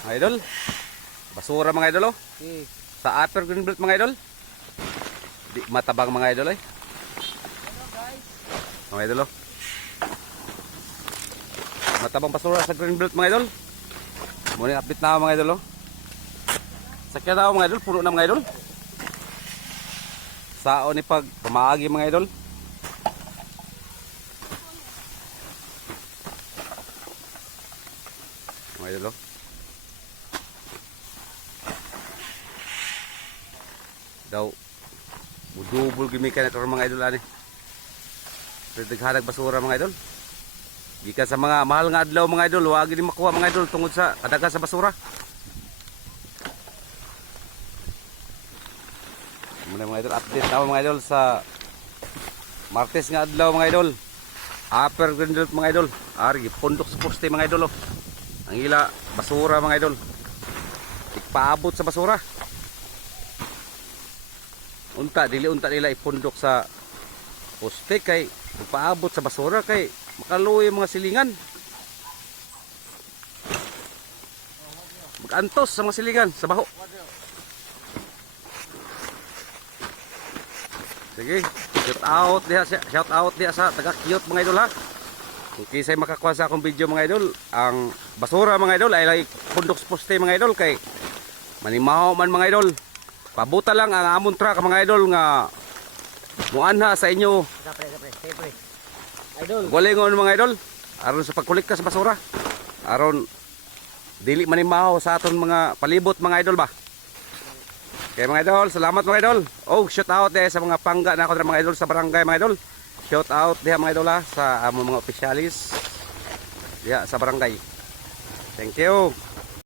Mga idol. Basura mga idol oh. Okay. Sa upper greenbelt mga idol. Di matabang mga idol eh. Hello guys. Mga idol oh. Matabang basura sa greenbelt mga idol. Muna update na ako mga idol oh. Sakyan na ako mga idol, puno na mga idol. Sao ni pag pamaagi mga idol. Mga idol oh. Daw budubol gimikan na karon mga idol ani. Daghanag basura mga idol. Gikan sa mga mahal nga adlaw mga idol, wa gid makuha mga idol tungod sa kadagan sa basura. Muna mga idol, update na mga idol sa Martes nga adlaw mga idol. Upper greenbelt mga idol. Ari pundok sa poste mga idol oh. Ang ila basura mga idol. Ipaabot sa basura. Dili unta nila ipundok sa poste kay paabot sa basura kay makaluoy mga silingan. Magantos sa mga silingan sa baho. Sige, shout out diha sa taga-cute mga idol ha. Kung kisay makakuha sa akong video mga idol, ang basura mga idol ay like pundok sa poste mga idol kay manimaho man mga idol. Pabuta lang ang amon truck mga idol nga muanha sa inyo. Kapre. Idol. Galingon mga idol aron sa pagkulikta sa basura. Aron dili manimaho sa aton mga palibot mga idol ba. Okay mga idol, salamat mga idol. Oh, shout out sa mga pangga na ako mga idol sa barangay mga idol. Shout out diha mga idol sa among mga opisyalis diha sa barangay. Thank you.